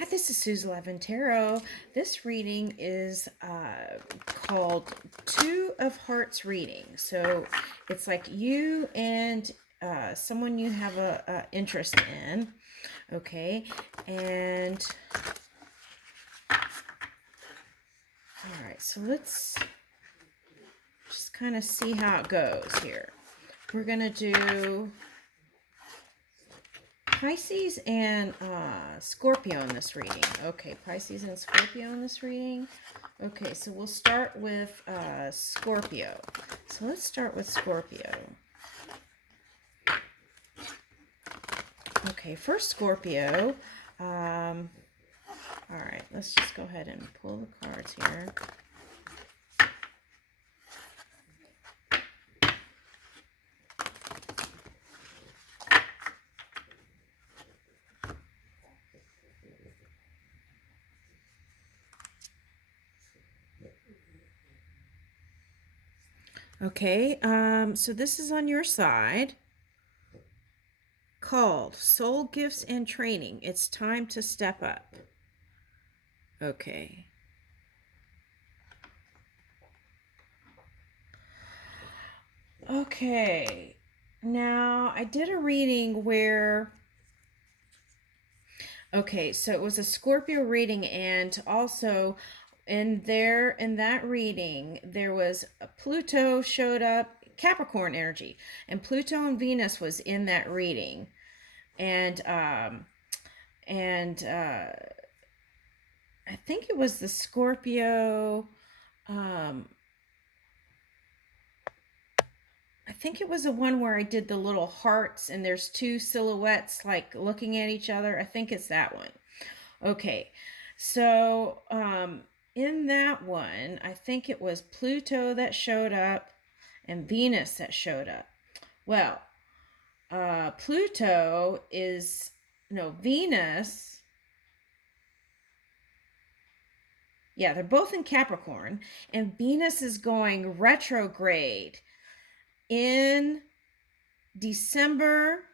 Hi, this is Susan Levin Tarot. This reading is called Two of Hearts reading. So it's like you and someone you have a interest in. Okay, and all right, so let's just kind of see how it goes here. We're gonna do Pisces and Scorpio in this reading. Okay, Pisces and Scorpio in this reading. Okay, so we'll start with Scorpio. So let's start with Scorpio. Okay, first Scorpio. All right, let's just go ahead and pull the cards here. Okay, so this is on your side, called Soul Gifts and Training. It's time to step up. Okay. Okay. Now, I did a reading where okay, so it was a Scorpio reading, and also in that reading there was Pluto showed up, Capricorn energy, and Pluto and Venus was in that reading, and and I think it was the Scorpio. I think it was the one where I did the little hearts and there's two silhouettes like looking at each other. I think it's that one. Okay, so in that one, I think it was Pluto that showed up and Venus that showed up. Well, Pluto is, no, Venus. Yeah, they're both in Capricorn, and Venus is going retrograde in December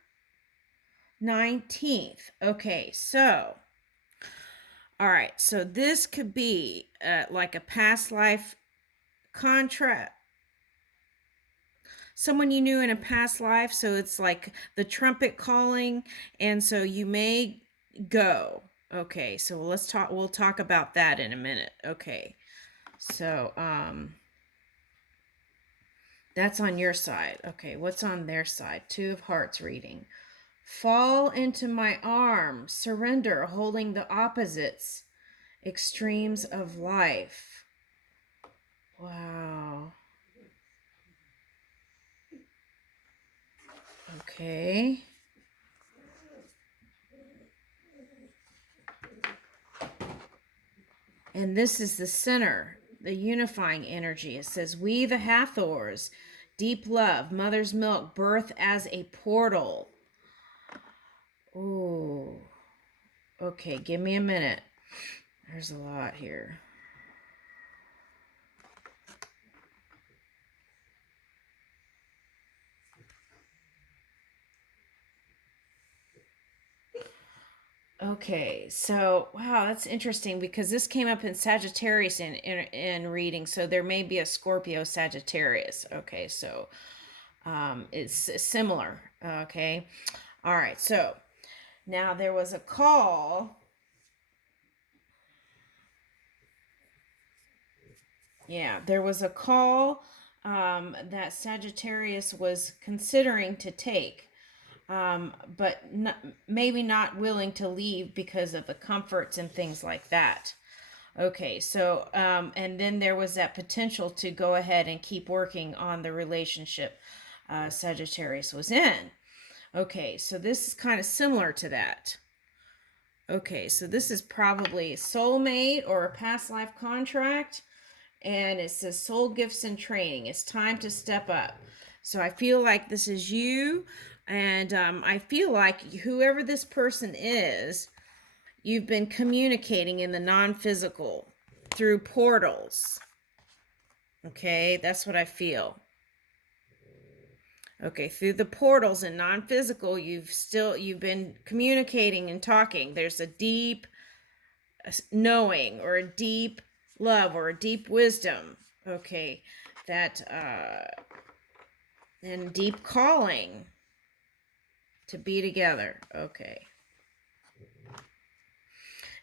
19th. Okay, so all right, so this could be like a past life contract, someone you knew in a past life. So it's like the trumpet calling, and so you may go. Okay, so we'll talk about that in a minute. Okay, so that's on your side. Okay, what's on their side? Two of Hearts reading. Fall into my arms, surrender, holding the opposites, extremes of life. Wow. Okay. And this is the center, the unifying energy. It says, we the Hathors, deep love, mother's milk, birth as a portal. Ooh. Okay, give me a minute. There's a lot here. Okay, so wow, that's interesting because this came up in Sagittarius in reading, so there may be a Scorpio Sagittarius. Okay, so it's similar. Okay, all right. So now there was a call. Yeah, there was a call that Sagittarius was considering to take, but maybe not willing to leave because of the comforts and things like that. Okay, so, and then there was that potential to go ahead and keep working on the relationship Sagittarius was in. Okay, so this is kind of similar to that. Okay, so this is probably a soulmate or a past life contract. And it says soul gifts and training. It's time to step up. So I feel like this is you. And I feel like whoever this person is, you've been communicating in the non-physical through portals. Okay, that's what I feel. Okay, through the portals and non-physical, you've been communicating and talking. There's a deep knowing or a deep love or a deep wisdom. Okay, that and deep calling to be together. Okay.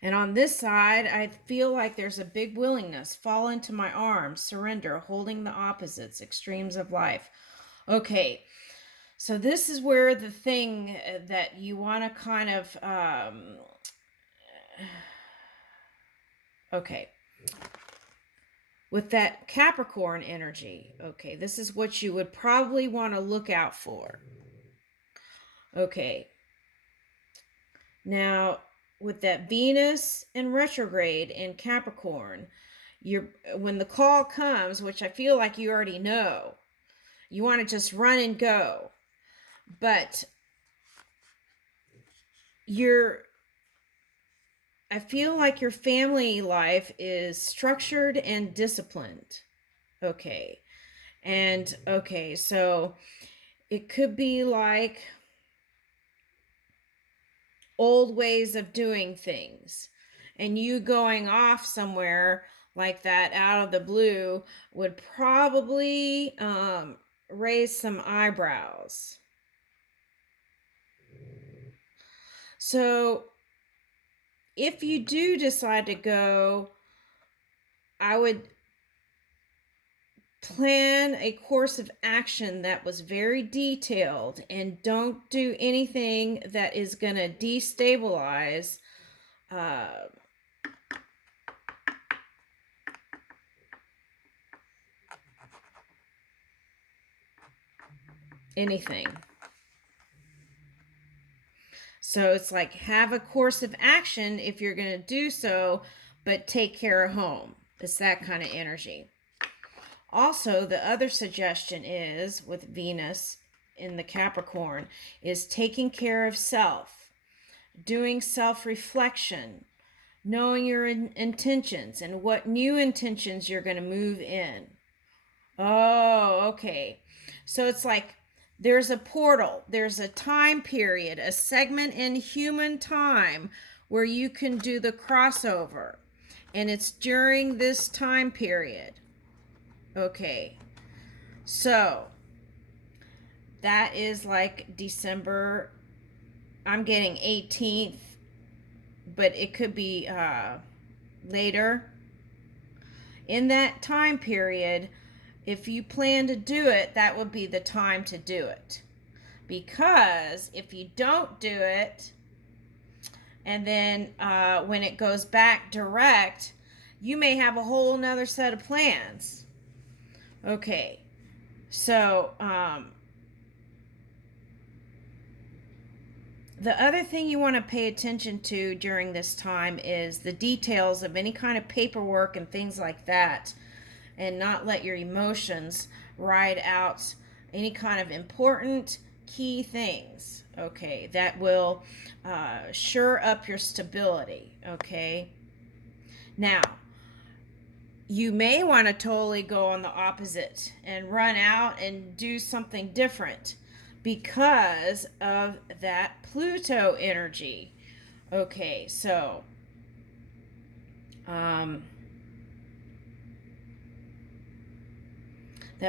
And on this side, I feel like there's a big willingness. Fall into my arms, surrender, holding the opposites, extremes of life. Okay, so this is where the thing that you want to kind of, okay, with that Capricorn energy, okay, this is what you would probably want to look out for. Okay, now with that Venus in retrograde in Capricorn, when the call comes, which I feel like you already know, you want to just run and go. But I feel like your family life is structured and disciplined. Okay. And okay, so it could be like old ways of doing things. And you going off somewhere like that out of the blue would probably raise some eyebrows. So if you do decide to go, I would plan a course of action that was very detailed, and don't do anything that is going to destabilize anything. So it's like, have a course of action if you're going to do so, but take care of home. It's that kind of energy. Also, the other suggestion is with Venus in the Capricorn is taking care of self, doing self-reflection, knowing your intentions and what new intentions you're going to move in. Oh, okay. So it's like there's a portal, there's a time period, a segment in human time where you can do the crossover. And it's during this time period. Okay. So that is like December, I'm getting 18th, but it could be later. In that time period, if you plan to do it, that would be the time to do it. Because if you don't do it, and then when it goes back direct, you may have a whole nother set of plans. Okay, so the other thing you want to pay attention to during this time is the details of any kind of paperwork and things like that, and not let your emotions ride out any kind of important key things, okay, that will shore up your stability, okay? Now, you may want to totally go on the opposite and run out and do something different because of that Pluto energy. Okay, so that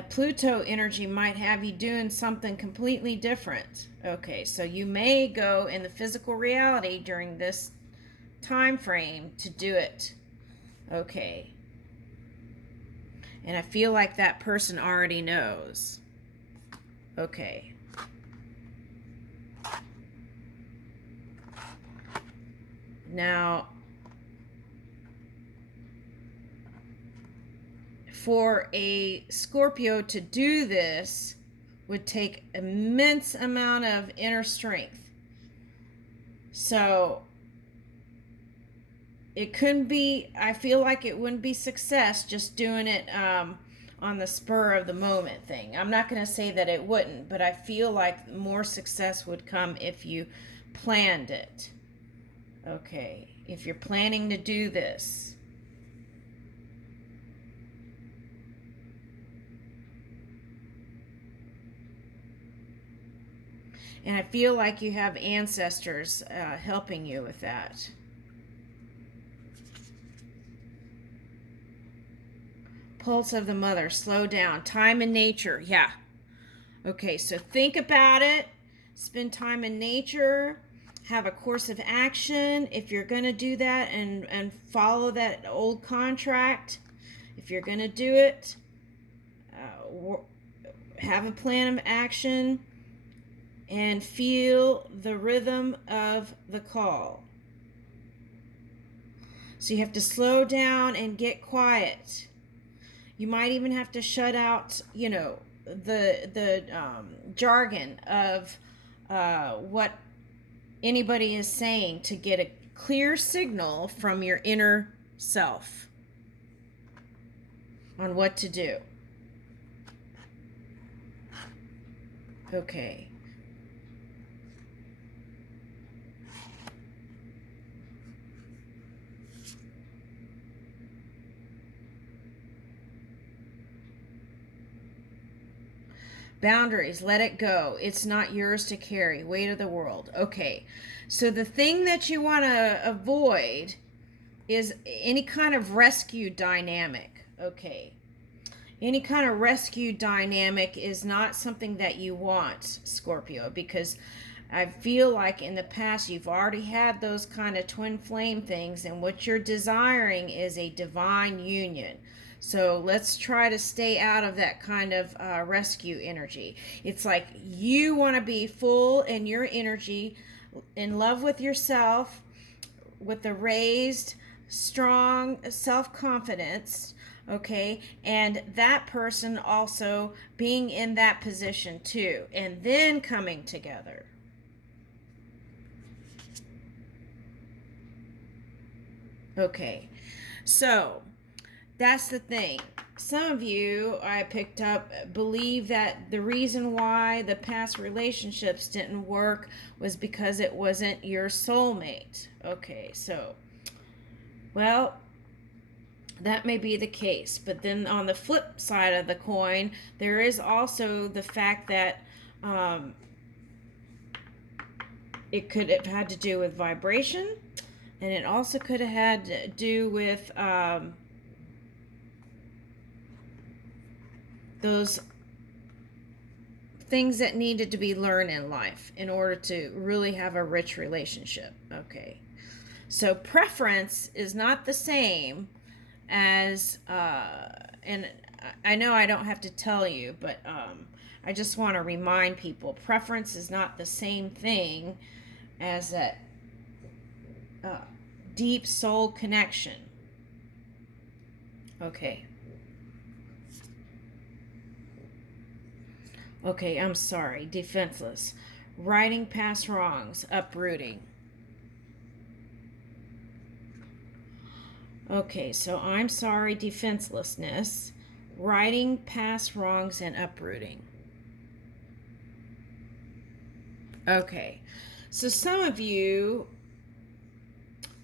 Pluto energy might have you doing something completely different. Okay, so you may go in the physical reality during this time frame to do it. Okay. And I feel like that person already knows. Okay. Now, for a Scorpio to do this would take immense amount of inner strength. So it couldn't be, I feel like it wouldn't be success just doing it on the spur of the moment thing. I'm not going to say that it wouldn't, but I feel like more success would come if you planned it. Okay, if you're planning to do this. And I feel like you have ancestors helping you with that. pulse of the mother. Slow down. Time in nature. Yeah. Okay, so think about it. Spend time in nature. Have a course of action if you're going to do that, and follow that old contract. If you're going to do it, have a plan of action and feel the rhythm of the call. So you have to slow down and get quiet. You might even have to shut out, the jargon of what anybody is saying to get a clear signal from your inner self on what to do. Okay. Boundaries, let it go. It's not yours to carry. Weight of the world. Okay. So the thing that you want to avoid is any kind of rescue dynamic. Okay. Any kind of rescue dynamic is not something that you want, Scorpio, because I feel like in the past you've already had those kind of twin flame things, and what you're desiring is a divine union. So let's try to stay out of that kind of rescue energy. It's like you want to be full in your energy, in love with yourself, with a raised, strong self-confidence, okay? And that person also being in that position too, and then coming together. Okay, so that's the thing. Some of you, I picked up, believe that the reason why the past relationships didn't work was because it wasn't your soulmate. Okay, so, well, that may be the case. But then on the flip side of the coin, there is also the fact that it could have had to do with vibration, and it also could have had to do with those things that needed to be learned in life in order to really have a rich relationship. Okay, so preference is not the same as and I know I don't have to tell you, but I just want to remind people, preference is not the same thing as that deep soul connection. Okay. Okay, I'm sorry. Defenseless. Righting past wrongs. Uprooting. Okay, so I'm sorry. Defenselessness. Righting past wrongs and uprooting. Okay, so some of you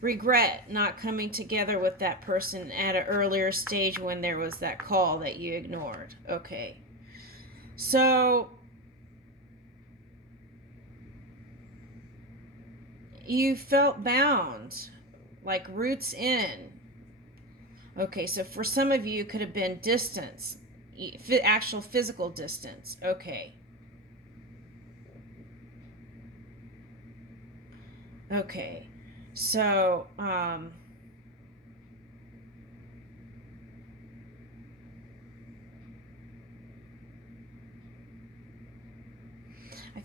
regret not coming together with that person at an earlier stage when there was that call that you ignored. Okay. So you felt bound, like roots in. Okay, so for some of you, it could have been distance, actual physical distance. Okay. Okay, so I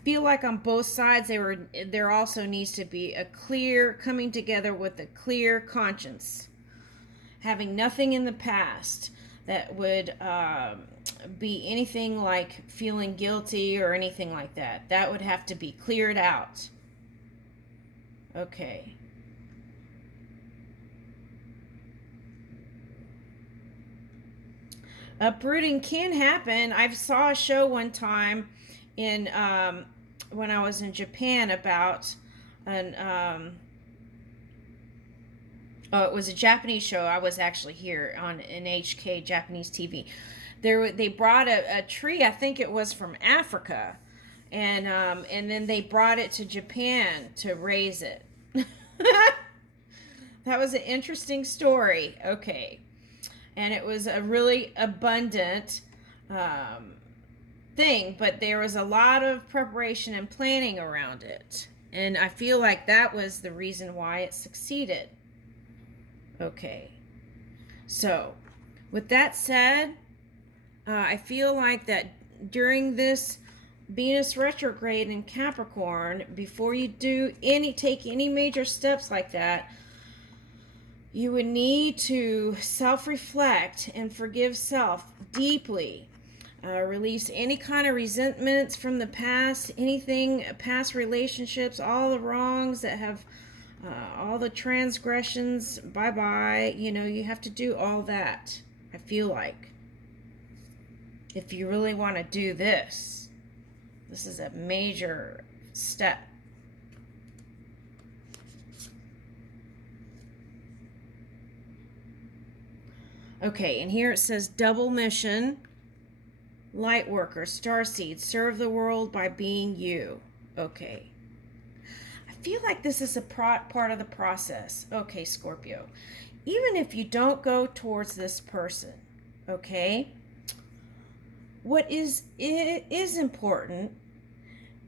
feel like on both sides there also needs to be a clear coming together with a clear conscience, having nothing in the past that would be anything like feeling guilty or anything like that. That would have to be cleared out. Okay. Uprooting can happen. I saw a show one time in when I was in Japan about an it was a Japanese show. I was actually here on NHK Japanese TV. They brought a tree. I think it was from Africa, and then they brought it to Japan to raise it. That was an interesting story. Okay. and it was a really abundant thing, but there was a lot of preparation and planning around it. And I feel like that was the reason why it succeeded. Okay. So, with that said, I feel like that during this Venus retrograde in Capricorn, before you take any major steps like that, you would need to self-reflect and forgive self deeply. Release any kind of resentments from the past, anything, past relationships, all the wrongs that have, all the transgressions, bye-bye. You have to do all that, I feel like. If you really want to do this is a major step. Okay, and here it says double mission, light worker, starseed, serve the world by being you. Okay. I feel like this is a part of the process. Okay, Scorpio. Even if you don't go towards this person, okay, what is important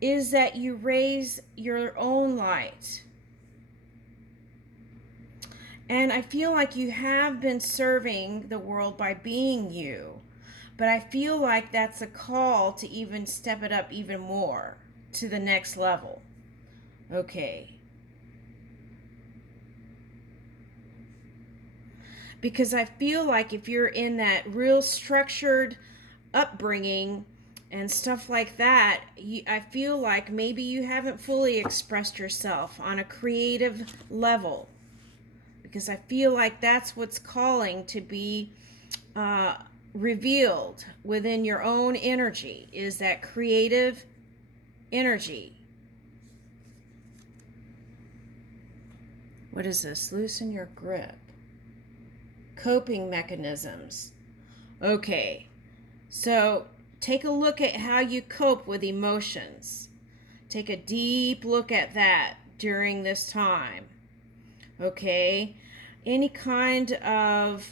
is that you raise your own light. And I feel like you have been serving the world by being you. But I feel like that's a call to even step it up even more to the next level. Okay. Because I feel like if you're in that real structured upbringing and stuff like that, I feel like maybe you haven't fully expressed yourself on a creative level. Because I feel like that's what's calling to be revealed within your own energy, is that creative energy. What is this? Loosen your grip. Coping mechanisms. Okay, so take a look at how you cope with emotions. Take a deep look at that during this time. Okay, any kind of,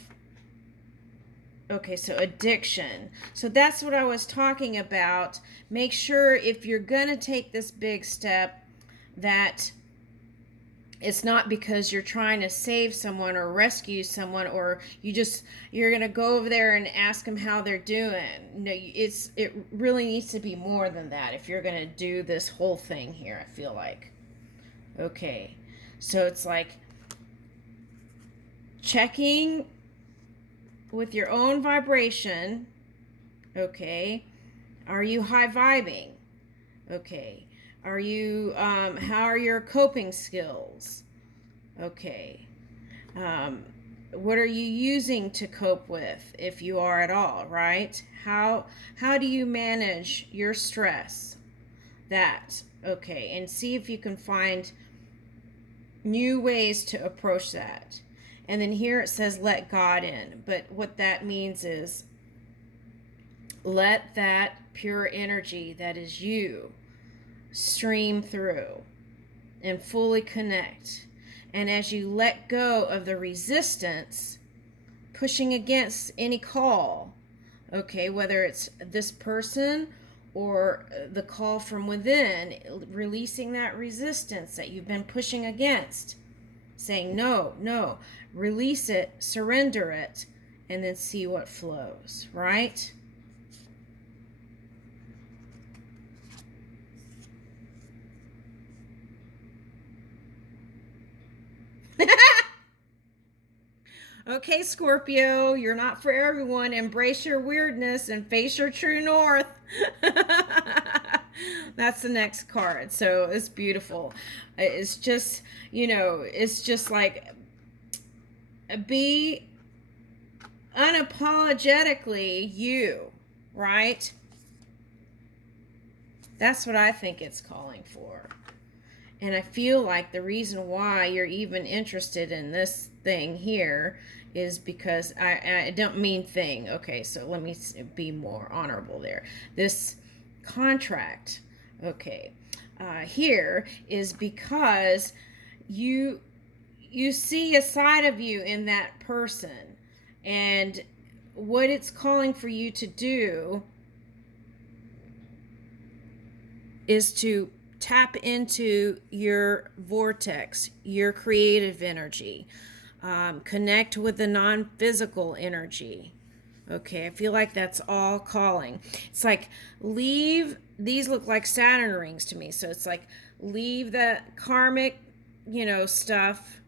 okay, so addiction. So that's what I was talking about. Make sure if you're going to take this big step that it's not because you're trying to save someone or rescue someone, or you're going to go over there and ask them how they're doing. No, it really needs to be more than that if you're going to do this whole thing here, I feel like. Okay, so it's like checking with your own vibration. Okay, are you high vibing? Okay, are you how are your coping skills? Okay, what are you using to cope with, if you are at all, right? How do you manage your stress? That, okay, and see if you can find new ways to approach that. And then here it says let God in, but what that means is let that pure energy that is you stream through and fully connect. And as you let go of the resistance, pushing against any call, okay, whether it's this person or the call from within, releasing that resistance that you've been pushing against, saying no, release it, surrender it, and then see what flows, right? Okay, Scorpio, you're not for everyone. Embrace your weirdness and face your true north. That's the next card. So it's beautiful. It's just, it's just like be unapologetically you, right? That's what I think it's calling for. And I feel like the reason why you're even interested in this thing here is because I don't mean thing. Okay, so let me be more honorable there. This contract, okay, here is because you see a side of you in that person, And what it's calling for you to do is to tap into your vortex, your creative energy, connect with the non-physical energy. Okay, I feel like that's all calling. It's like leave, these look like Saturn rings to me. So it's like leave that karmic, stuff,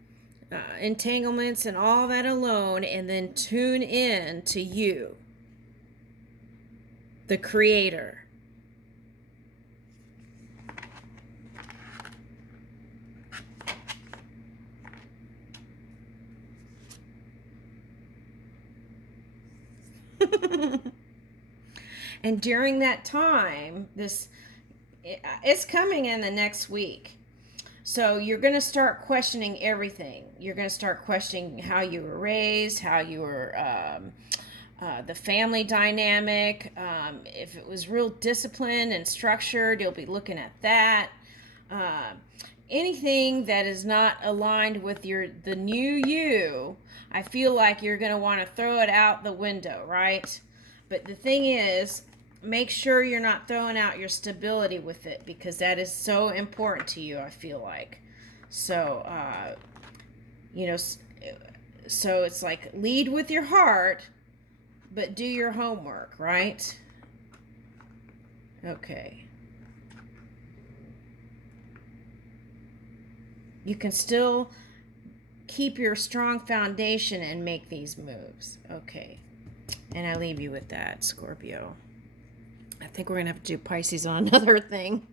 entanglements and all that alone, and then tune in to you, the creator. And during that time, it's coming in the next week. So you're going to start questioning everything. You're going to start questioning how you were raised, how you were, the family dynamic. If it was real disciplined and structured, you'll be looking at that. Uh, Anything that is not aligned with the new you, I feel like you're going to want to throw it out the window, right? But the thing is, make sure you're not throwing out your stability with it, because that is so important to you, I feel like. So, you know, so it's like lead with your heart, but do your homework, right? Okay. You can still keep your strong foundation and make these moves. Okay. And I leave you with that, Scorpio. I think we're going to have to do Pisces on another thing.